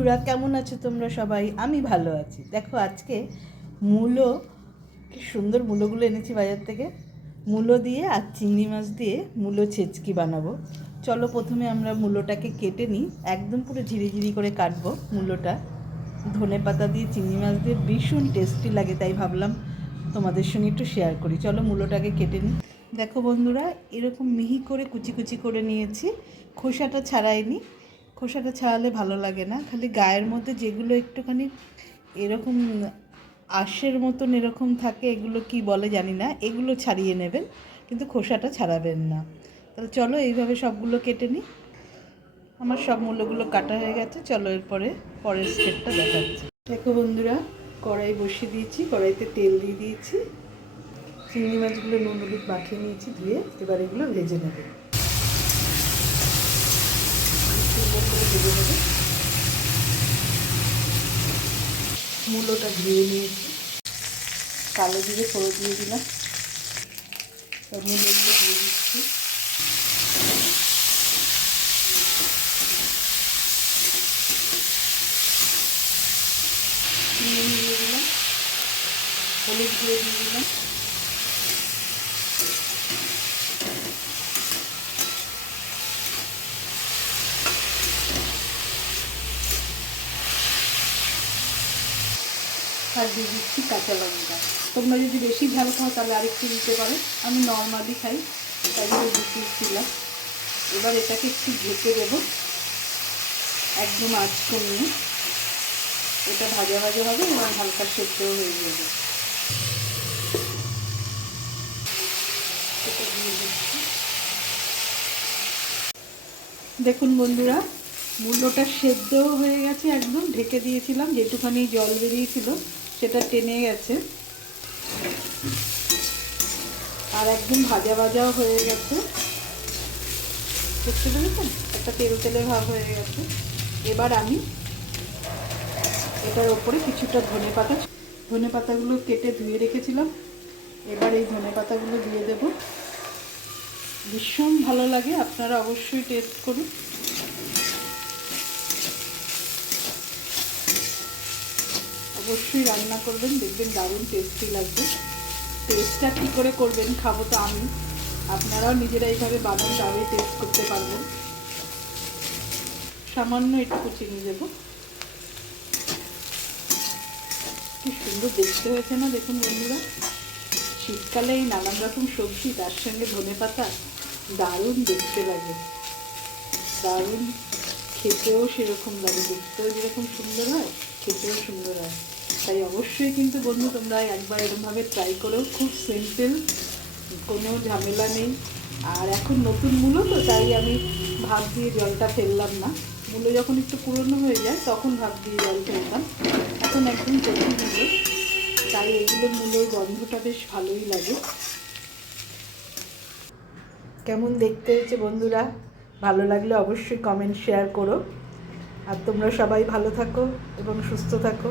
বন্ধুরা, কেমন আছো তোমরা সবাই? আমি ভালো আছি। দেখো, আজকে মূলো, কি সুন্দর মূলোগুলো এনেছি বাজার থেকে। মূলো দিয়ে আর চিংড়ি মাছ দিয়ে মূলো ছেচকি বানাবো। চলো, প্রথমে আমরা মূলোটাকে কেটে নিই। একদম পুরো ঝিরিঝিরি করে কাটবো মূলোটা। ধনে পাতা দিয়ে চিংড়ি মাছ দিয়ে ভীষণ টেস্টি লাগে, তাই ভাবলাম তোমাদের সঙ্গে একটু শেয়ার করি। চলো, মূলোটাকে কেটে নিই। দেখো বন্ধুরা, এরকম মিহি করে কুচি কুচি করে নিয়েছি। খোসাটা ছাড়াইনি। খোসাটা ছাড়ালে ভালো লাগে না। খালি গায়ের মধ্যে যেগুলো একটুখানি এরকম আঁশের মতন এরকম থাকে, এগুলো কি বলে জানি না। এগুলো ছাড়িয়ে নেবেন, কিন্তু খোসাটা ছাড়াবেন না। তাহলে চলো এইভাবে সবগুলো কেটে নিই। আমার সব মূল্যগুলো কাটা হয়ে গেছে, চলো এরপরে পরের স্টেপটা দেখাচ্ছি। দেখো বন্ধুরা, কড়াই বসিয়ে দিয়েছি, কড়াইতে তেল দিয়ে দিয়েছি। চিংড়ি মাছগুলো নুন হলুদ মাখিয়ে নিয়েছি, ধুয়ে এবার এগুলো ভেজে নেবে। সুন্দর মূলোটা ধুয়ে নিয়েছি। কালো জিরে ফোড়ো দিয়ে দিলাম। মূলোগুলো দিয়ে দিচ্ছি। দিয়ে হলুদ দিয়ে দিয়ে দিলাম। আর দিয়ে দিচ্ছি কাঁচা লঙ্কা। তোমরা যদি বেশি ঝাল খাও তাহলে আরেকটু দিতে পারো। আমি নর্মালি খাই, তাই দিচ্ছি দিলাম এবার এটাকে একটু ঢেকে দেবো। একদম আঁচ কমিয়ে। এটা ভাজা ভাজা হবে এবং হালকা সেদ্ধও হয়ে যাবে। দেখুন বন্ধুরা, মূল্যটা সেদ্ধও হয়ে গেছে একদম। ঢেকে দিয়েছিলাম, যেটুখানি জল বেরিয়েছিল। সেটা টেনে গেছে। আর একদম ভাজা ভাজাও হয়ে গেছে। বুঝতে পেরেছেন? একটা তেল তেলে ভাব হয়ে গেছে। এবার আমি এটার ওপরে কিছুটা ধনে পাতা ধনে পাতাগুলো কেটে ধুয়ে রেখেছিলাম। এবার এই ধনে পাতাগুলো দিয়ে দেব। ভীষণ ভালো লাগে। আপনারা অবশ্যই টেস্ট করুন। অবশ্যই রান্না করবেন, দেখবেন দারুণ টেস্টি লাগবে। টেস্টটা কী করে করবেন খাব তো আমি। আপনারাও নিজেরা এইভাবে বানান তাহলে টেস্ট করতে পারবেন। সামান্য একটু চিনি দেবো। কি সুন্দর দেখতে হয়েছে না, দেখুন বন্ধুরা। শীতকালে এই নানান রকম সবজি, তার সঙ্গে ধনে পাতা দারুণ দেখতে লাগে। দারুণ খেতেও সেরকম লাগে, দেখতেও যেরকম সুন্দর হয়, খেতেও সুন্দর হয়। তাই অবশ্যই কিন্তু বন্ধু, তোমরা একবার এরকমভাবে ট্রাই করেও খুব সিম্পল কোনো ঝামেলা নেই। আর এখন নতুন মূলো তো, তাই আমি ভাত দিয়ে জলটা ফেললাম না। মূলো যখন একটু পুরনো হয়ে যায়, তখন ভাত দিয়ে জল ফেলতাম। এখন একদম কঠিন মূলো, তাই এগুলো মূলোর গন্ধটা বেশ ভালোই লাগে। কেমন দেখতে হয়েছে বন্ধুরা? ভালো লাগলে অবশ্যই কমেন্ট শেয়ার করো। আর তোমরা সবাই ভালো থাকো এবং সুস্থ থাকো।